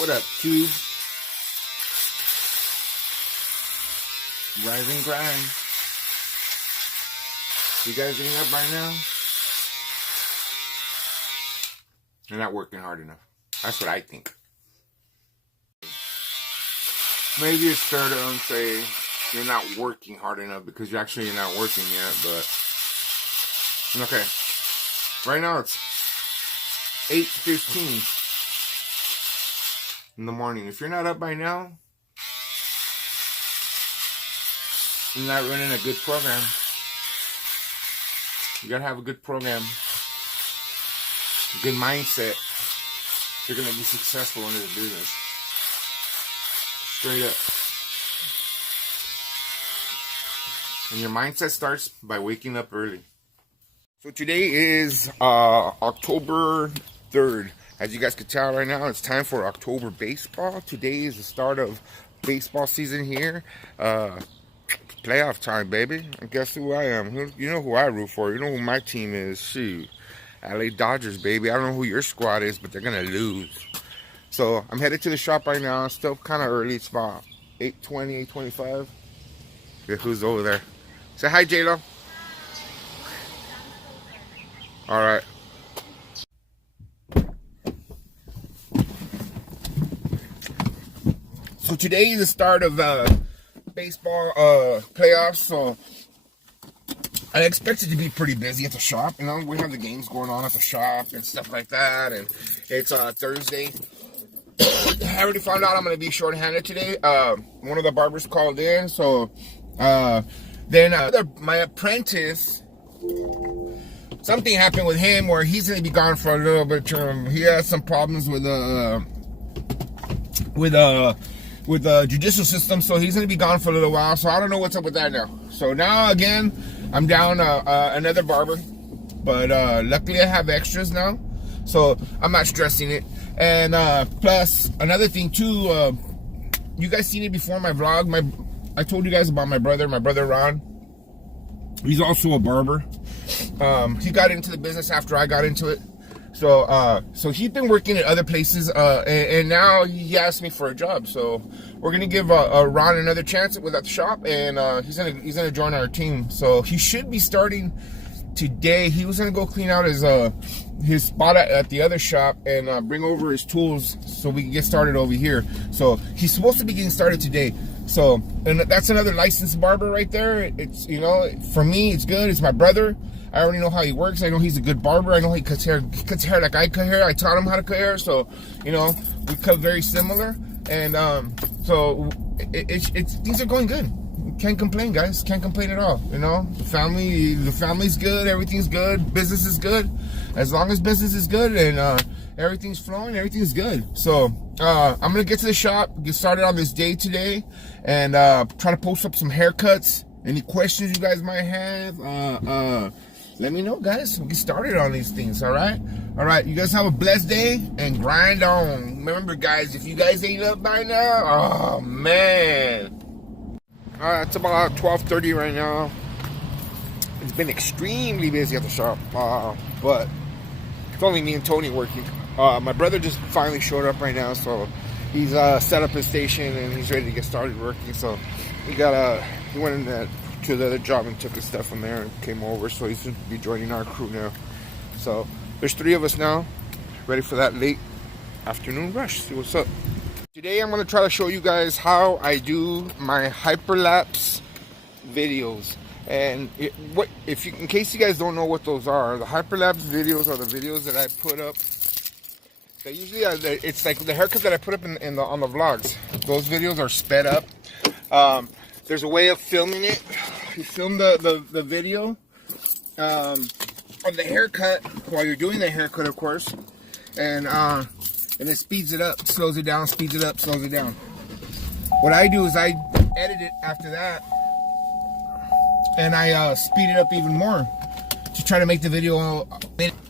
What up, Cube? Rise and grind. You guys getting up right now? You're not working hard enough. That's what I think. Maybe it's fair to say you're not working hard enough because you're not working yet, but okay. Right now it's 8:15 in the morning. If you're not up by now, you're not running a good program. You gotta have a good program, a good mindset. You're gonna be successful in this business. Straight up. And your mindset starts by waking up early. So today is October 3rd. As you guys can tell right now, it's time for October baseball. Today is the start of baseball season here. Playoff time, baby. And guess who I am? You know who I root for. You know who my team is. Shoot. LA Dodgers, baby. I don't know who your squad is, but they're going to lose. So I'm headed to the shop right now. It's still kind of early. It's about 8:20, 8:25. Look who's over there. Say hi, J-Lo. All right. So today is the start of baseball playoffs. So I expect it to be pretty busy at the shop. You know, we have the games going on at the shop and stuff like that. And it's Thursday. I already found out I'm going to be short-handed today. One of the barbers called in. So then my apprentice, something happened with him where he's going to be gone for a little bit. He has some problems with the judicial system, so he's going to be gone for a little while. So I don't know what's up with that now. So now again, I'm down another barber, but luckily I have extras now, so I'm not stressing it. And plus another thing too, you guys seen it before in my vlog. I told you guys about my brother Ron. He's also a barber. He got into the business after I got into it. So he's been working at other places, and now he asked me for a job. So we're gonna give Ron another chance at the shop, and he's gonna join our team. So he should be starting today. He was gonna go clean out his spot at the other shop and bring over his tools so we can get started over here. So he's supposed to be getting started today. So, and that's another licensed barber right there. It's, you know, for me, it's good. It's my brother. I already know how he works. I know he's a good barber. I know he cuts hair like I cut hair. I taught him how to cut hair. So, you know, we cut very similar. And so things are going good. Can't complain, guys. Can't complain at all. You know, the family's good. Everything's good. Business is good. As long as business is good and everything's flowing, everything's good. So I'm gonna get to the shop, get started on this day today, and try to post up some haircuts. Any questions you guys might have, let me know, guys. We'll get started on these things. All right. You guys have a blessed day and grind on. Remember, guys, if you guys ain't up by now, oh man. All right, it's about 12:30 right now. It's been extremely busy at the shop, but it's only me and Tony working. My brother just finally showed up right now, so he's set up his station and he's ready to get started working. So he went to the other job and took his stuff from there and came over. So he's going to be joining our crew now. So there's 3 of us now, ready for that late afternoon rush. See what's up. Today I'm going to try to show you guys how I do my HyperLapse videos. And in case you guys don't know what those are, the HyperLapse videos are the videos that I put up. They usually it's like the haircut that I put up on the vlogs. Those videos are sped up. There's a way of filming it. You film the video of the haircut while you're doing the haircut, of course, and it speeds it up, slows it down, speeds it up, slows it down. What I do is I edit it after that, and I speed it up even more to try to make the video,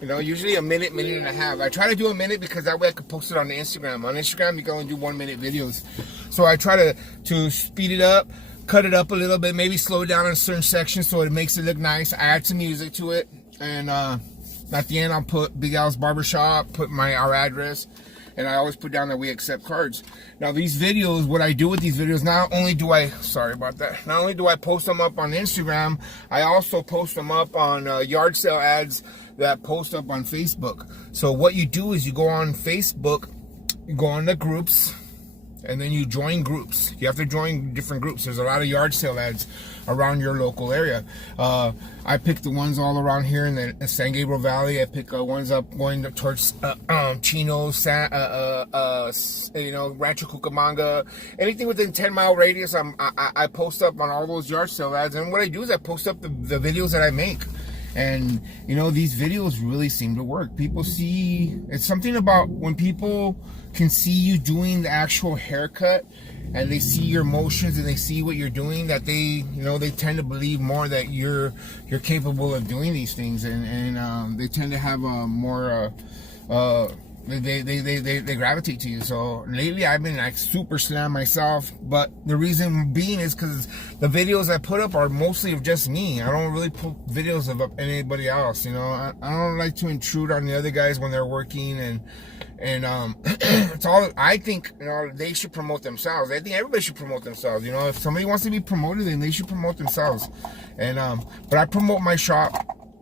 you know, usually a minute and a half. I try to do a minute because that way I can post it on Instagram. On Instagram, you can only do 1-minute videos. So I try to speed it up, cut it up a little bit, maybe slow it down in certain sections so it makes it look nice. I add some music to it, and at the end I'll put Big Al's Barbershop, put our address, and I always put down that we accept cards. Now these videos, what I do with these videos, not only do I post them up on Instagram, I also post them up on yard sale ads that post up on Facebook. So what you do is you go on Facebook, you go on the groups, and then you join groups. You have to join different groups. There's a lot of yard sale ads around your local area. I picked the ones all around here in the San Gabriel Valley. I pick ones up going towards Chino, Rancho Cucamonga, anything within 10-mile radius. I post up on all those yard sale ads, and what I do is I post up the videos that I make. And these videos really seem to work. People see, it's something about when people can see you doing the actual haircut, and they see your motions and they see what you're doing, that they tend to believe more that you're capable of doing these things, and they tend to have a more they gravitate to you. So lately I've been like super slam myself, but the reason being is because the videos I put up are mostly of just me. I don't really put videos of anybody else. I don't like to intrude on the other guys when they're working, and it's all, I think they should promote themselves. I think everybody should promote themselves. If somebody wants to be promoted, then they should promote themselves. And but I promote my shop.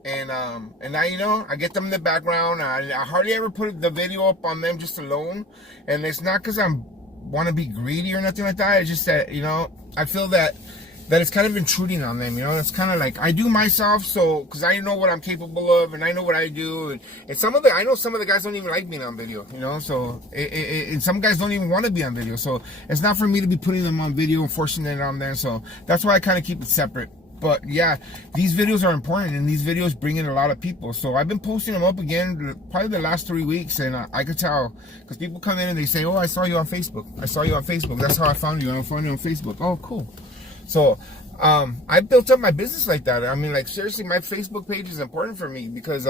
And I get them in the background. I hardly ever put the video up on them just alone. And it's not because I want to be greedy or nothing like that. It's just that, I feel that it's kind of intruding on them. It's kind of like I do myself, so because I know what I'm capable of and I know what I do. And I know some of the guys don't even like being on video, so and some guys don't even want to be on video. So it's not for me to be putting them on video and forcing it on them. So that's why I kind of keep it separate. But yeah, these videos are important, and these videos bring in a lot of people. So I've been posting them up again probably the last 3 weeks, and I could tell because people come in and they say, "Oh, I saw you on Facebook. I saw you on Facebook. That's how I found you. I found you on Facebook." Oh, cool. So I built up my business like that. I mean, like seriously, my Facebook page is important for me because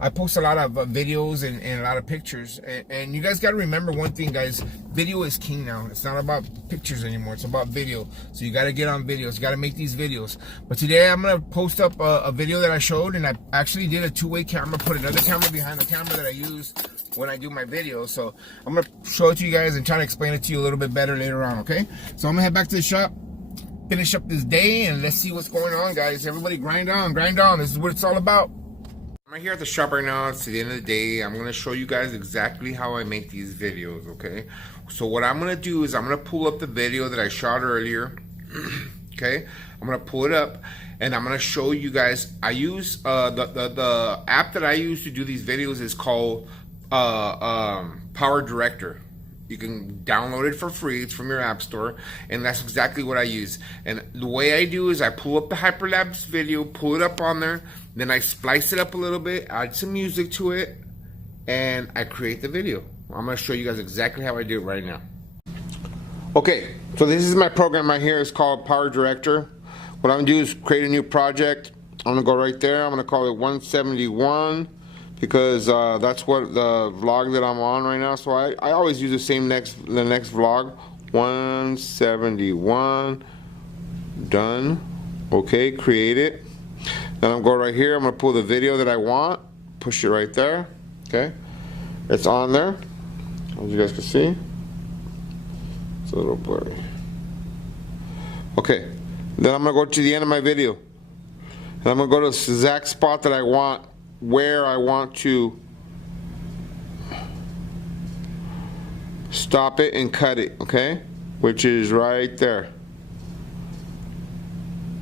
I post a lot of videos and a lot of pictures, and you guys got to remember one thing, guys. Video is king now. It's not about pictures anymore. It's about video. So you got to get on videos. You got to make these videos. But today I'm going to post up a video that I showed, and I actually did a two-way camera, put another camera behind the camera that I use when I do my videos. So I'm going to show it to you guys and try to explain it to you a little bit better later on, okay? So I'm going to head back to the shop, finish up this day, and let's see what's going on, guys. Everybody grind on, grind on. This is what it's all about. I'm here at the shop right now. It's the end of the day. I'm going to show you guys exactly how I make these videos, okay? So what I'm going to do is I'm going to pull up the video that I shot earlier, okay? I'm going to pull it up, and I'm going to show you guys. I use, the app that I use to do these videos is called Power Director. You can download it for free. It's from your app store, and that's exactly what I use. And the way I do is I pull up the HyperLapse video, pull it up on there, then I splice it up a little bit, add some music to it, and I create the video. I'm going to show you guys exactly how I do it right now. Okay, so this is my program right here. It's called Power Director. What I'm going to do is create a new project. I'm going to go right there. I'm going to call it 171. Because that's what the vlog that I'm on right now. So I always use the next vlog. 171. Done. Okay, create it. Then I'm going right here. I'm going to pull the video that I want. Push it right there. Okay. It's on there. As you guys can see. It's a little blurry. Okay. Then I'm going to go to the end of my video. And I'm going to go to the exact spot that I want, where I want to stop it and cut it, okay? Which is right there.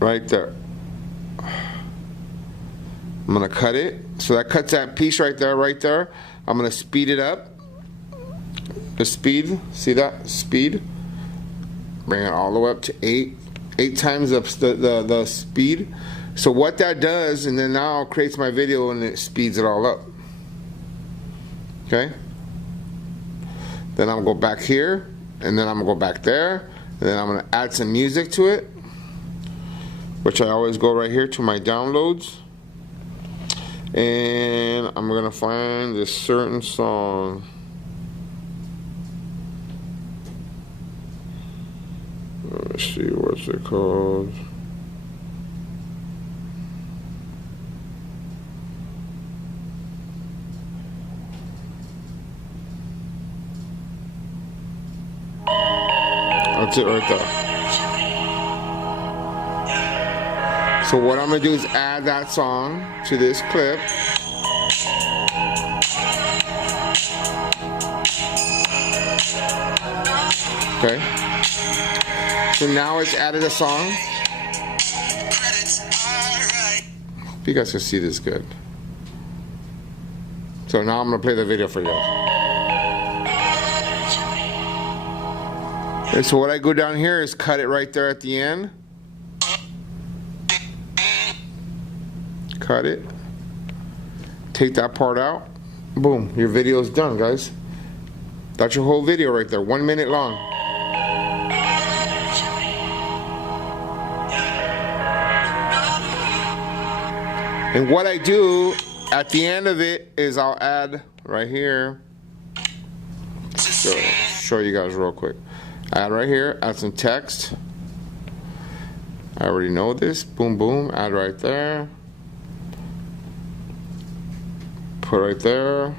Right there. I'm gonna cut it. So that cuts that piece right there, right there. I'm gonna speed it up. The speed, see that? Speed. Bring it all the way up to 8 times the speed. So what that does, and then now it creates my video and it speeds it all up. Okay? Then I'm gonna go back here, and then I'm gonna go back there, and then I'm gonna add some music to it, which I always go right here to my downloads. And I'm gonna find this certain song. Let's see, what's it called? That's it right there. So what I'm gonna do is add that song to this clip. Okay. So now it's added a song. Hope you guys can see this good. So now I'm gonna play the video for you guys. Okay, so what I go down here is cut it right there at the end. Cut it. Take that part out. Boom, your video is done, guys. That's your whole video right there, 1 minute long. And what I do at the end of it is I'll add right here. Show you guys real quick. Add right here, add some text. I already know this. Boom, boom, add right there. Put right there.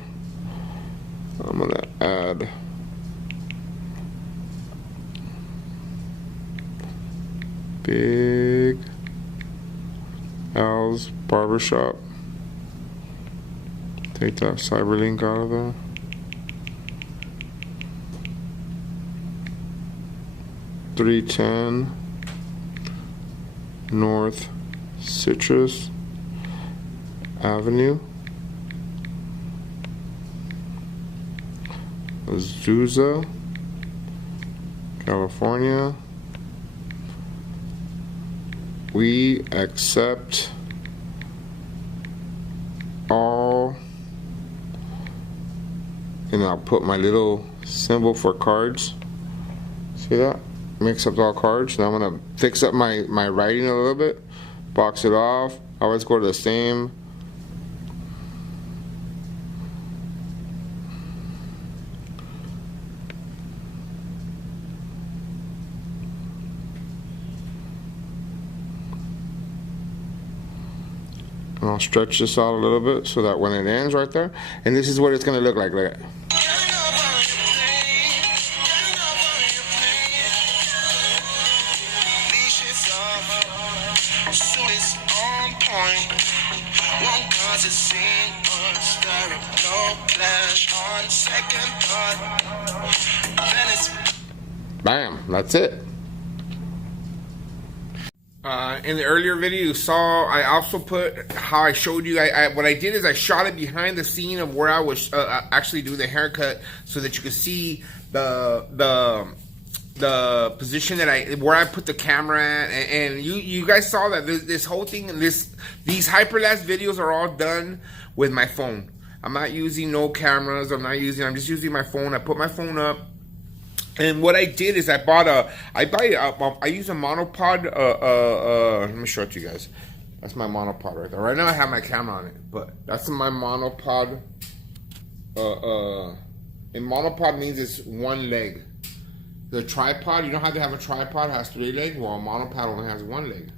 I'm gonna add Big Al's Barbershop. Take that cyberlink out of there. .310 North Citrus Avenue, Azusa, California. We accept all, and I'll put my little symbol for cards. See that? Mix up all cards. Now I'm gonna fix up my writing a little bit, box it off. I always go to the same. And I'll stretch this out a little bit so that when it ends right there, and this is what it's gonna look like. Look at it. Bam, that's it. In the earlier video you saw, I also put how I showed you. What I did is I shot it behind the scene of where I was actually doing the haircut, so that you could see the position that where I put the camera at, and you guys saw that this whole thing and these HyperLapse videos are all done with my phone. I'm not using no cameras. I'm just using my phone. I put my phone up. And what I did is I use a monopod. Let me show it to you guys. That's my monopod right there. Right now I have my camera on it, but that's my monopod. And monopod means it's one leg. The tripod, you don't have to have a tripod, it has 3 legs. Well, a monopod only has 1 leg.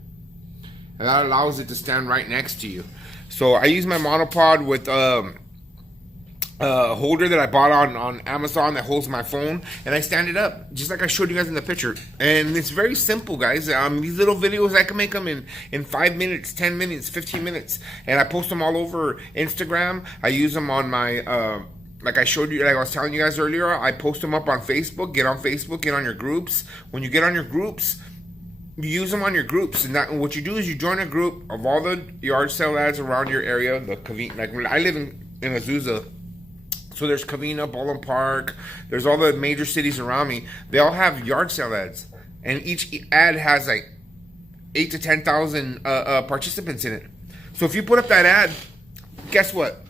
And that allows it to stand right next to you. So I use my monopod with holder that I bought on Amazon that holds my phone, and I stand it up just like I showed you guys in the picture. And it's very simple, guys. These little videos, I can make them in 5 minutes, 10 minutes, 15 minutes, and I post them all over Instagram. I use them on my like I showed you, like I was telling you guys earlier, I post them up on Facebook. Get on Facebook, get on your groups. When you get on your groups, you use them on your groups, and what you do is you join a group of all the yard sale ads around your area. Like I live in Azusa. So there's Covina, Baldwin Park, there's all the major cities around me. They all have yard sale ads. And each ad has like 8 to 10,000 participants in it. So if you put up that ad, guess what?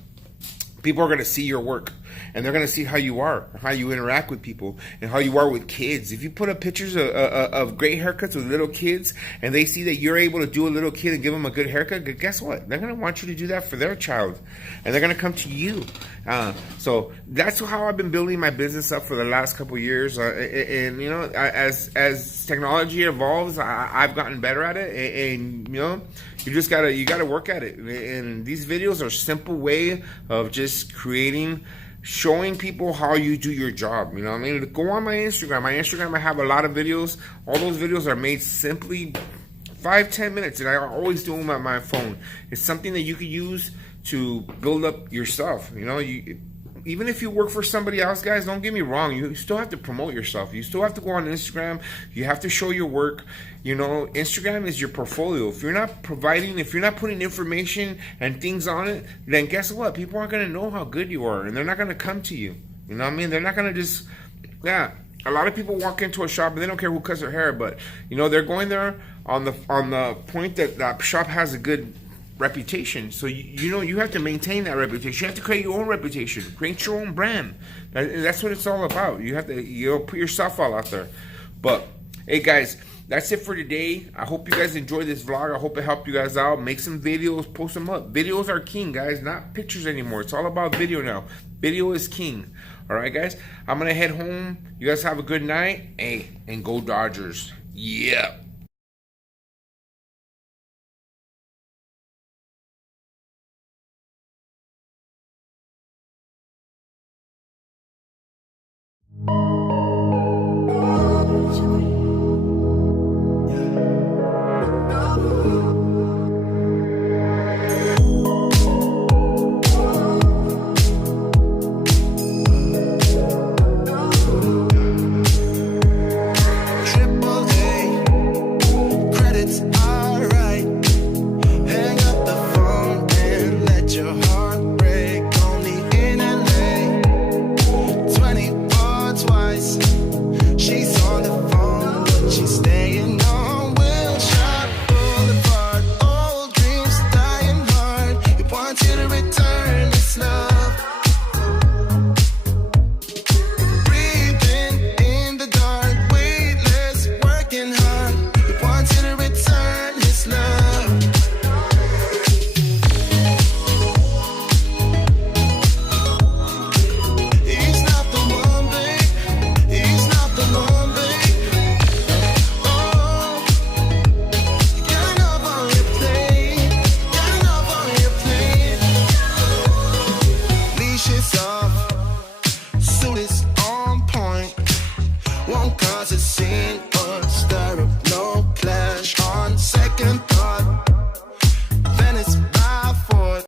People are going to see your work. And they're going to see how you are, how you interact with people, and how you are with kids. If you put up pictures of great haircuts with little kids, and they see that you're able to do a little kid and give them a good haircut, guess what? They're going to want you to do that for their child, and they're going to come to you. So that's how I've been building my business up for the last couple years. And you know, as technology evolves, I've gotten better at it. And you know, you gotta work at it. And these videos are a simple way of just creating showing people how you do your job. You know what I mean? Go on my Instagram. My Instagram, I have a lot of videos. All those videos are made simply 5-10 minutes, and I always do them on my phone. It's something that you could use to build up yourself. You know, even if you work for somebody else, guys, don't get me wrong, you still have to promote yourself. You still have to go on Instagram. You have to show your work. You know, Instagram is your portfolio. If you're not providing, if you're not putting information and things on it, then guess what? People aren't going to know how good you are, and they're not going to come to you. You know what I mean? They're not going to just, yeah. A lot of people walk into a shop and they don't care who cuts their hair, but you know, they're going there on the point that that shop has a good reputation. So you know, you have to maintain that reputation. You have to create your own reputation, create your own brand. That's what it's all about. You have to put yourself all out there. But hey guys, that's it for today. I hope you guys enjoyed this vlog. I hope it helped you guys out. Make some videos, post them up. Videos are king, guys, not pictures anymore. It's all about video now. Video is king. All right, guys, I'm gonna head home. You guys have a good night. Hey, and go Dodgers. Yeah. Joby.